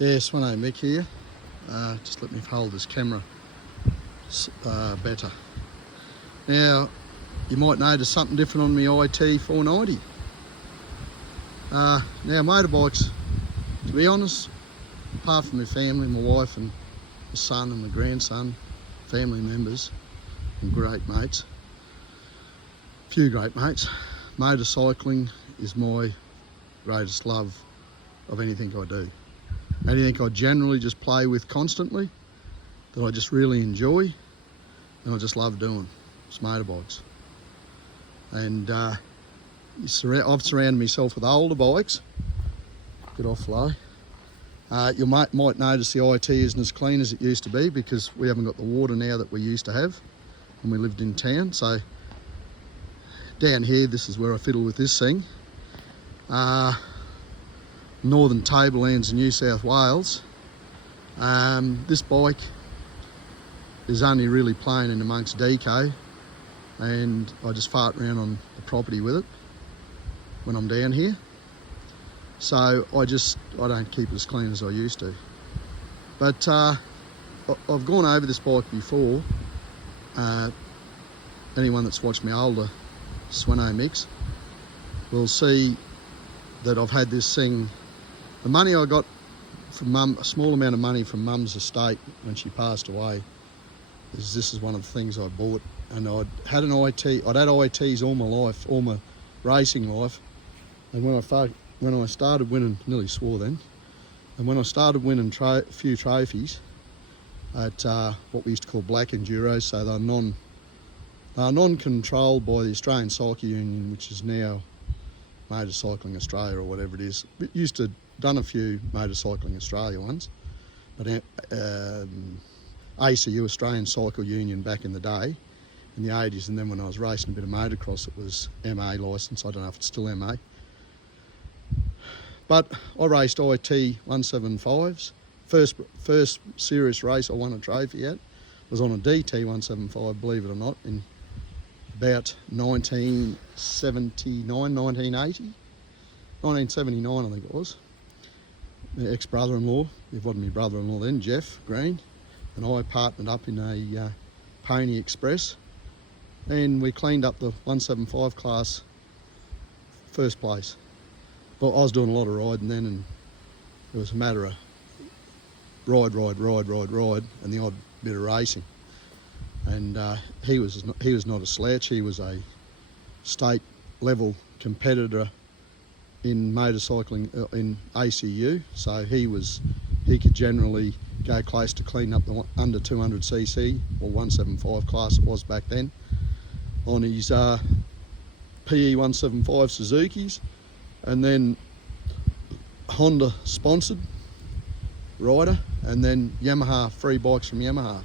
Yes, my name Mick here. Just let me hold this camera better. Now, you might notice something different on my IT490. Now, motorbikes, to be honest, apart from my family, my wife and my son and my grandson, family members and great mates, few great mates, motorcycling is my greatest love of anything I do. Anything I generally just play with constantly, that I just really enjoy and I just love doing. It's motorbikes. And I've surrounded myself with older bikes. Get off low. You might notice the IT isn't as clean as it used to be because we haven't got the water now that we used to have when we lived in town. So down here, this is where I fiddle with this thing. Northern Tablelands in New South Wales. This bike is only really playing in amongst DK, and I just fart around on the property with it when I'm down here. So I don't keep it as clean as I used to. But I've gone over this bike before. Anyone that's watched my older Sweno mix will see that I've had this thing. The money I got from Mum, a small amount of money from Mum's estate when she passed away, this is one of the things I bought. And I'd had ITs all my life, all my racing life. And when I started winning, nearly swore then, and when I started winning a few trophies at what we used to call black enduros, so they're non-controlled by the Australian Cycle Union, which is now Motorcycling Australia or whatever it is. We used to done a few Motorcycling Australia ones, but ACU, Australian Cycle Union, back in the day, in the 80s, and then when I was racing a bit of motocross, it was MA licence. I don't know if it's still MA. But I raced IT175s. First serious race I won a trophy at was on a DT175, believe it or not, in about 1979, 1980. 1979, I think it was. My ex-brother-in-law, it wasn't my brother-in-law then, Jeff Green, and I partnered up in a Pony Express, and we cleaned up the 175 class first place. But I was doing a lot of riding then, and it was a matter of ride, and the odd bit of racing. And he was not a slouch. He was a state level competitor in motorcycling in ACU, so he could generally go close to clean up the under 200cc or 175 class it was back then on his PE 175 Suzuki's, and then Honda sponsored rider, and then Yamaha, free bikes from Yamaha.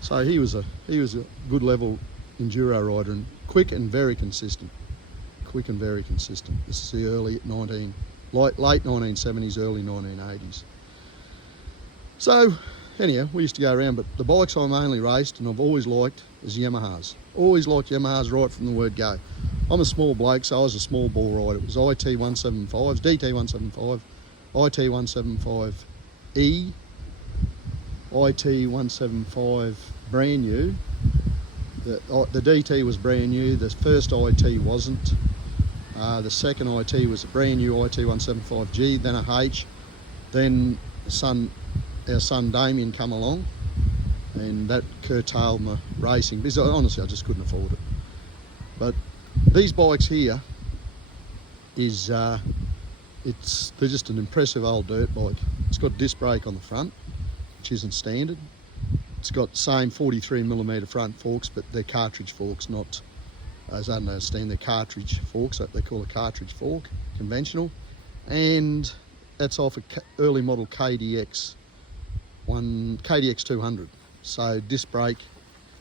So he was a good level enduro rider, and quick and very consistent. This is the late 1970s, early 1980s. So anyhow, we used to go around, but the bikes I mainly raced and I've always liked is Yamahas. Always liked Yamahas right from the word go. I'm a small bloke, so I was a small ball rider. It was IT175s, DT175, IT175E, IT175 brand new. The DT was brand new, the first IT wasn't. The second IT was a brand new IT175G, then a H, then our son Damien come along, and that curtailed my racing because honestly I just couldn't afford it. But these bikes here they're just an impressive old dirt bike. It's got disc brake on the front, which isn't standard. It's got the same 43mm front forks, but they're cartridge forks, not, as I understand, they're cartridge forks. They call a cartridge fork, conventional. And that's off an early model KDX 200. So disc brake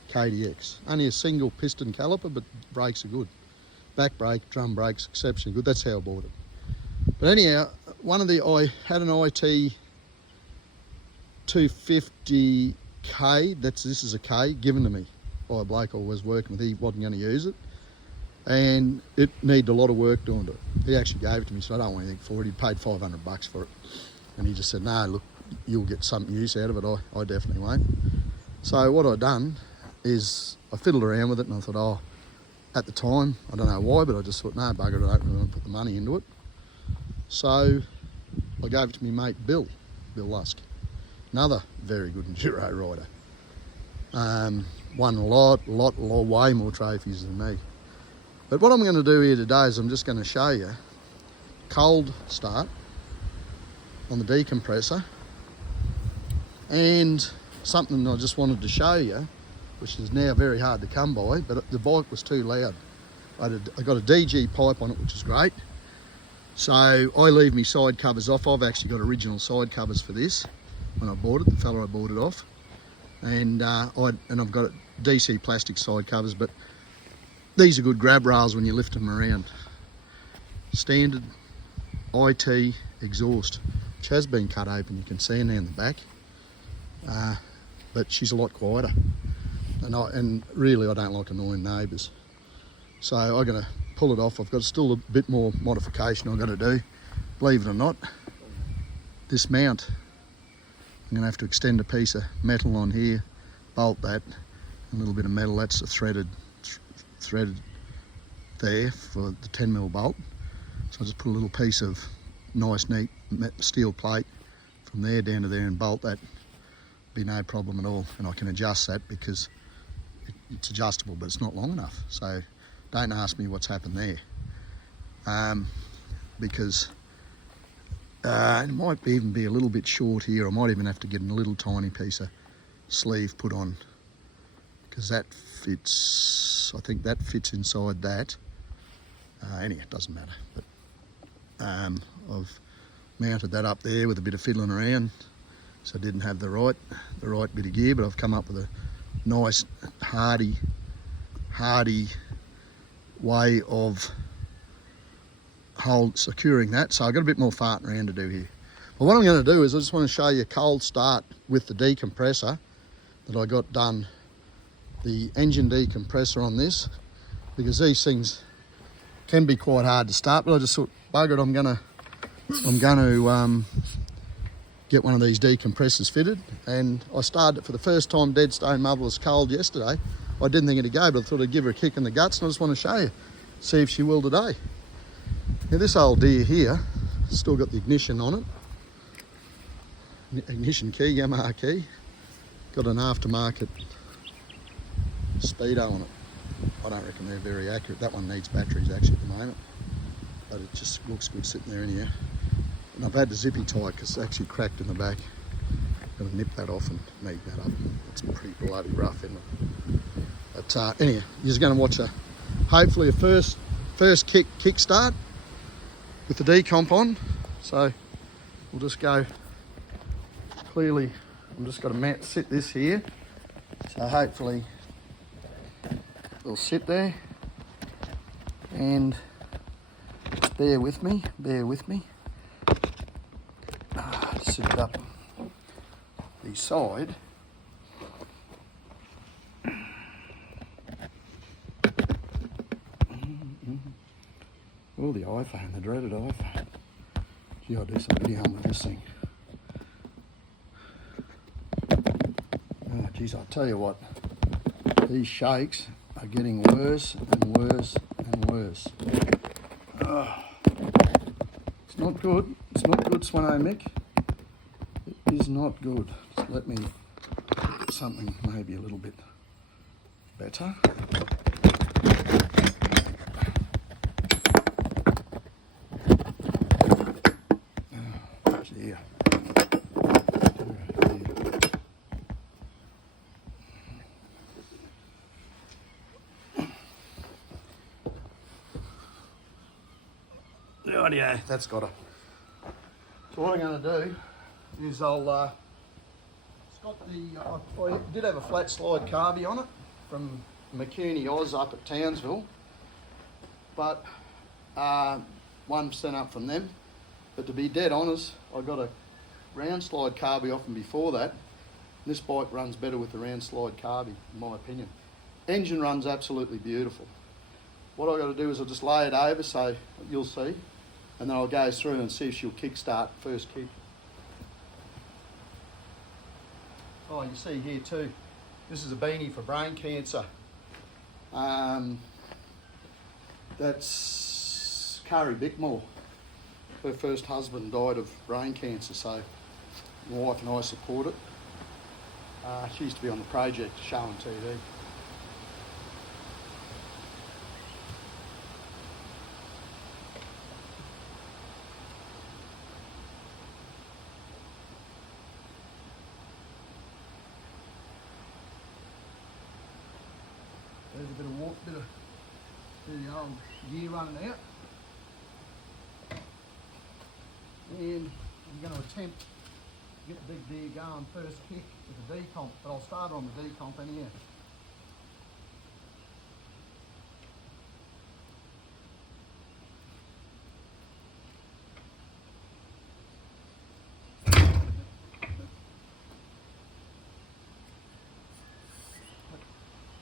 KDX. Only a single piston caliper, but brakes are good. Back brake, drum brakes, exceptionally good. That's how I bought it. But anyhow, I had an IT 250K, this is a K, given to me by a bloke I was working with. He wasn't going to use it, and it needed a lot of work doing to it. He actually gave it to me, so I don't want anything for it. He paid $500 for it, and he just said, no, look, you'll get some use out of it. I definitely won't. So what I done is I fiddled around with it, and I thought, oh, at the time, I don't know why, but I just thought, no, bugger it, I don't really want to put the money into it. So I gave it to my mate Bill Lusk, another very good enduro rider. Won a lot, way more trophies than me. But what I'm going to do here today is I'm just going to show you cold start on the decompressor, and something I just wanted to show you, which is now very hard to come by, but the bike was too loud. I got a DG pipe on it, which is great. So I leave my side covers off. I've actually got original side covers for this when I bought it, the fella I bought it off. And I've got DC plastic side covers, but these are good grab rails when you lift them around. Standard IT exhaust, which has been cut open, you can see her now in the back. But she's a lot quieter. And really I don't like annoying neighbours. So I'm going to pull it off. I've got still a bit more modification I've got to do. Believe it or not, this mount, I'm going to have to extend a piece of metal on here, bolt that, a little bit of metal, that's a threaded there for the 10mm bolt. So I just put a little piece of nice neat steel plate from there down to there and bolt that. Be no problem at all, and I can adjust that because it's adjustable, but it's not long enough. So don't ask me what's happened there, because it might even be a little bit short here. I might even have to get a little tiny piece of sleeve put on, because that fits, I think that fits inside that. Anyway, it doesn't matter, but I've mounted that up there with a bit of fiddling around. So I didn't have the right bit of gear, but I've come up with a nice hardy way of securing that. So I've got a bit more farting around to do here. But what I'm going to do is I just want to show you a cold start with the decompressor that I got done, the engine decompressor on this, because these things can be quite hard to start. But I just thought, bugger it, I'm going to get one of these decompressors fitted, and I started it for the first time dead stone motherless cold yesterday. I didn't think it'd go, but I thought I'd give her a kick in the guts, and I just want to show you, see if she will today. Now this old dear here, still got the ignition on it, ignition key, Yamaha key, got an aftermarket speedo on it. I don't reckon they're very accurate. That one needs batteries actually at the moment, but it just looks good sitting there anyhow. And I've had the zippy tight because it's actually cracked in the back. Got to nip that off and neaten that up. It's pretty bloody rough, isn't it? But anyway, you're just going to watch hopefully a first kick start with the decomp on. So we'll just go clearly. I'm just got to sit this here. So hopefully it'll sit there, and just bear with me. Sit it up the side. Oh, the iPhone, the dreaded iPhone. Gee, I'll do some video with this thing. Oh, geez, I'll tell you what, these shakes are getting worse and worse and worse. Oh, it's not good. It's not good, Swano Mick. It is not good. Just let me get something maybe a little bit better. Oh, dear. Rightio, that's got it. So what I'm going to do is I did have a flat slide carby on it from McCuney Oz up at Townsville, but 1% up from them. But to be dead honest, I got a round slide carby off them before that. This bike runs better with the round slide carby, in my opinion. Engine runs absolutely beautiful. What I've got to do is I'll just lay it over so you'll see, and then I'll go through and see if she'll kick start first kick. Oh, you see here too, this is a beanie for brain cancer. That's Carrie Bickmore. Her first husband died of brain cancer, so my wife and I support it. She used to be on the project, show on TV. There's a bit of the old gear running out. And I'm going to attempt to get the big deer going first kick with the decomp, but I'll start on the decomp anyhow.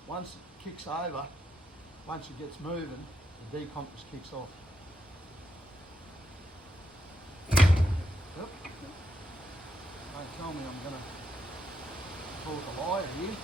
Once it kicks over, once it gets moving, the decomp just kicks off. Yep. Don't tell me I'm going to talk a liar here.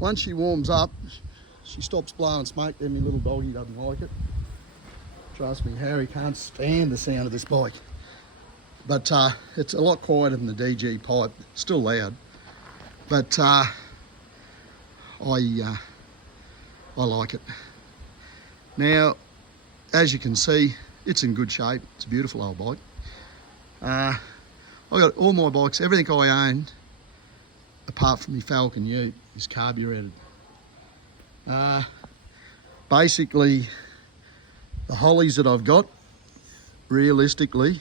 Once she warms up, she stops blowing smoke, then my little doggy doesn't like it. Trust me, Harry can't stand the sound of this bike. But it's a lot quieter than the DG pipe, still loud. But I like it. Now, as you can see, it's in good shape. It's a beautiful old bike. I got all my bikes, everything I own, apart from my Falcon Ute, is carburetted. Basically, the Hollies that I've got, realistically,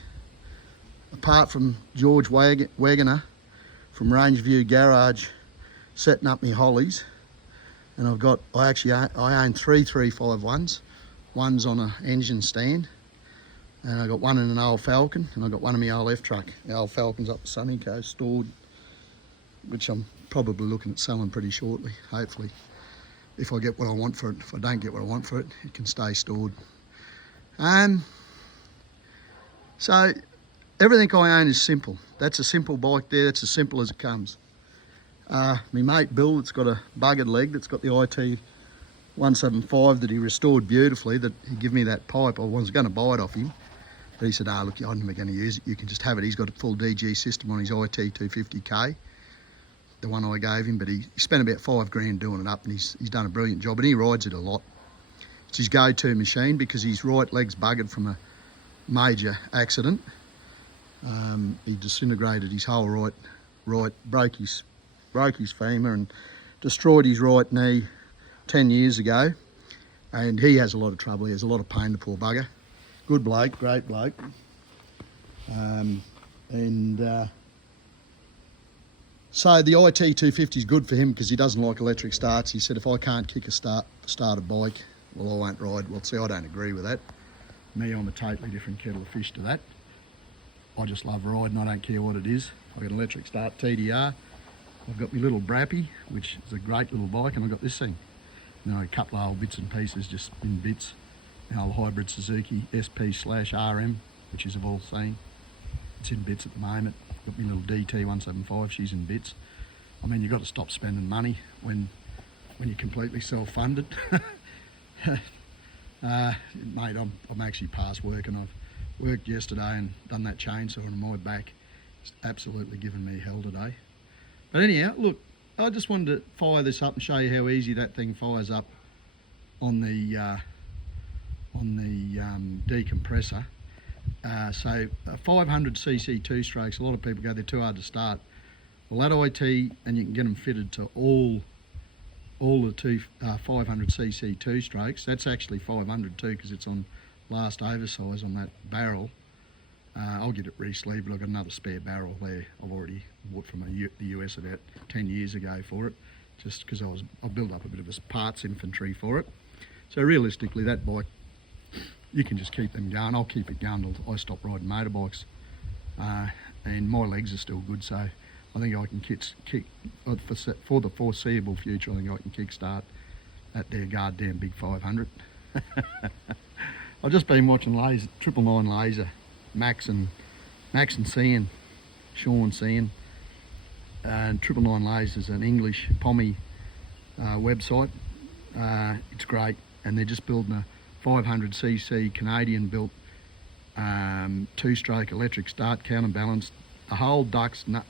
apart from George Wagoner from Rangeview Garage setting up my Hollies, and I own three 351s. One's on an engine stand, and I got one in an old Falcon, and I got one in my old F-Truck. The old Falcon's up the Sunny Coast, stored, which I'm probably looking at selling pretty shortly, hopefully. If I get what I want for it. If I don't get what I want for it, it can stay stored. So everything I own is simple. That's a simple bike there, that's as simple as it comes. My mate Bill, that's got a buggered leg, that's got the IT490K that he restored beautifully, that he gave me that pipe. I was going to buy it off him, but he said, look, I'm never going to use it, you can just have it. He's got a full DG system on his IT250K, the one I gave him, but he spent about $5 grand doing it up, and he's done a brilliant job, and he rides it a lot. It's his go-to machine because his right leg's buggered from a major accident. He disintegrated his whole right, broke his femur and destroyed his right knee 10 years ago, and he has a lot of trouble. He has a lot of pain, the poor bugger. Good bloke, great bloke. So the IT250 is good for him because he doesn't like electric starts. He said, if I can't kick a start a bike, well, I won't ride. Well, see, I don't agree with that. Me, I'm a totally different kettle of fish to that. I just love riding, I don't care what it is. I've got an electric start TDR. I've got my little Brappy, which is a great little bike, and I've got this thing. You know, a couple of old bits and pieces, just in bits. An old hybrid Suzuki SP/RM, which is of all seen. It's in bits at the moment. Got my little DT175, she's in bits. I mean, you've got to stop spending money when when you're completely self-funded. Mate, I'm actually past work, and I've worked yesterday and done that chainsaw, and my back is absolutely giving me hell today. But anyhow, look, I just wanted to fire this up and show you how easy that thing fires up on the decompressor. So 500cc two-strokes, a lot of people go, they're too hard to start. Well, that IT, and you can get them fitted to all the 500cc two-strokes. That's actually 500 too, because it's on last oversize on that barrel. I'll get it re-sleeved, but I've got another spare barrel there I've already bought from the US about 10 years ago for it, just because I built up a bit of a parts inventory for it. So realistically, that bike, you can just keep them going. I'll keep it going until I stop riding motorbikes, and my legs are still good, so I think I can kick for the foreseeable future. I think I can kickstart that there goddamn big 500. I've just been watching 999 Laser, Max and Cian, Sean Cian, and 999 Laser is an English Pommy website. It's great, and they're just building a 500cc Canadian built two-stroke electric start, counterbalance, the whole the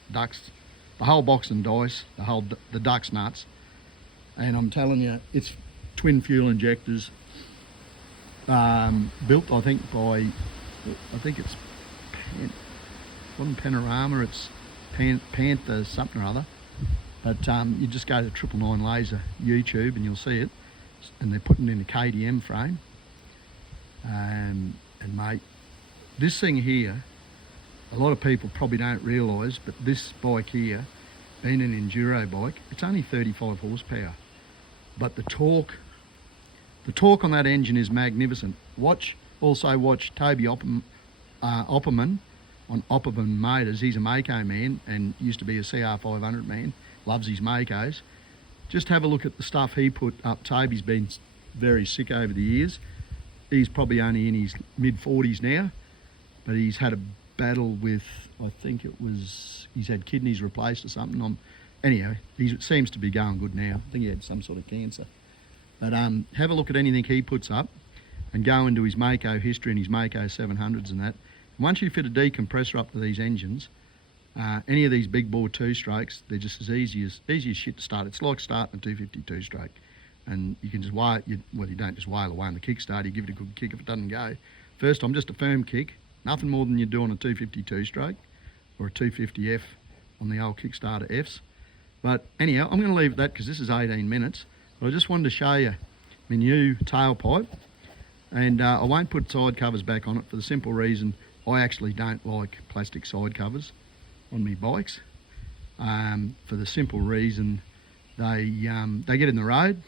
whole box and dice, the ducks nuts, and I'm telling you, it's twin fuel injectors, built I think by, I think it's wasn't Panorama, it's Panther something or other, but you just go to 999 Laser YouTube and you'll see it, and they're putting in a KDM frame, and mate, this thing here, a lot of people probably don't realise, but this bike here, being an enduro bike, it's only 35 horsepower. But the torque on that engine is magnificent. Also watch Toby Opperman on Opperman Motors. He's a Mako man and used to be a CR500 man, loves his Makos. Just have a look at the stuff he put up. Toby's been very sick over the years. He's probably only in his mid-40s now, but he's had a battle with, I think it was, he's had kidneys replaced or something. Anyhow, he seems to be going good now. I think he had some sort of cancer. But have a look at anything he puts up and go into his Mako history and his Mako 700s and that. Once you fit a decompressor up to these engines, any of these big bore two-strokes, they're just as easy as shit to start. It's like starting a 252 stroke. And you can just well, you don't just wail away on the kickstart, you give it a good kick if it doesn't go. First time, just a firm kick, nothing more than you do on a 252 stroke or a 250F on the old Kickstarter Fs. But anyhow, I'm going to leave it at that because this is 18 minutes. But I just wanted to show you my new tailpipe, and I won't put side covers back on it for the simple reason I actually don't like plastic side covers on my bikes. For the simple reason they get in the road.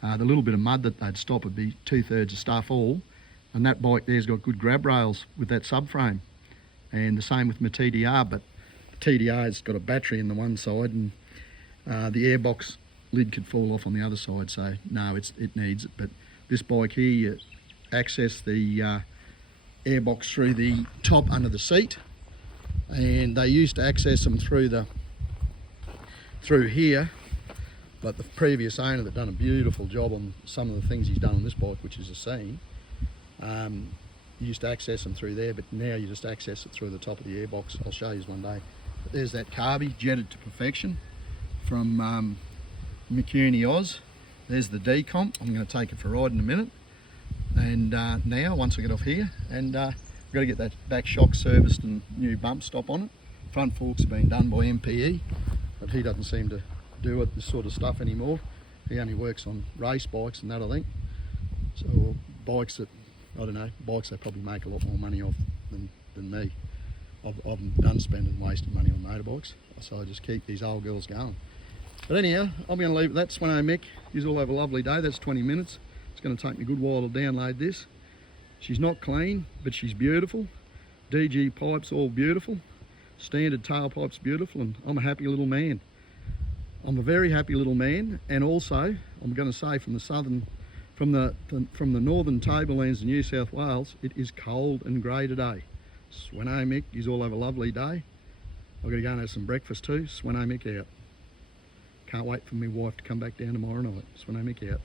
The little bit of mud that they'd stop would be 2/3 of stuff all, and that bike there's got good grab rails with that subframe, and the same with my TDR, but the TDR's got a battery in the one side, and the airbox lid could fall off on the other side, so no, it needs it. But this bike here, you access the airbox through the top under the seat, and they used to access them through here, but the previous owner that done a beautiful job on some of the things he's done on this bike, which is a scene, you used to access them through there, but now you just access it through the top of the airbox. I'll show you one day. But there's that carby jetted to perfection from McCuney Oz. There's the decomp. I'm going to take it for a ride in a minute. And now, once I get off here, and I've got to get that back shock serviced and new bump stop on it. Front forks have been done by MPE, but he doesn't seem to do this sort of stuff anymore. He only works on race bikes and that, I think. So bikes that, I don't know, bikes they probably make a lot more money off than me. I'm done spending wasting money on motorbikes, so I just keep these old girls going. But anyhow, I'm going to leave it. That's Swano Mick. You all have a lovely day. That's 20 minutes. It's going to take me a good while to download this. She's not clean, but she's beautiful. DG pipes all beautiful. Standard tailpipe's beautiful, and I'm a happy little man. I'm a very happy little man, and also I'm going to say from the northern tablelands of New South Wales, it is cold and grey today. Swano Mick, you all have a lovely day. I've got to go and have some breakfast too. Swano Mick out. Can't wait for my wife to come back down tomorrow night. Swinomic out.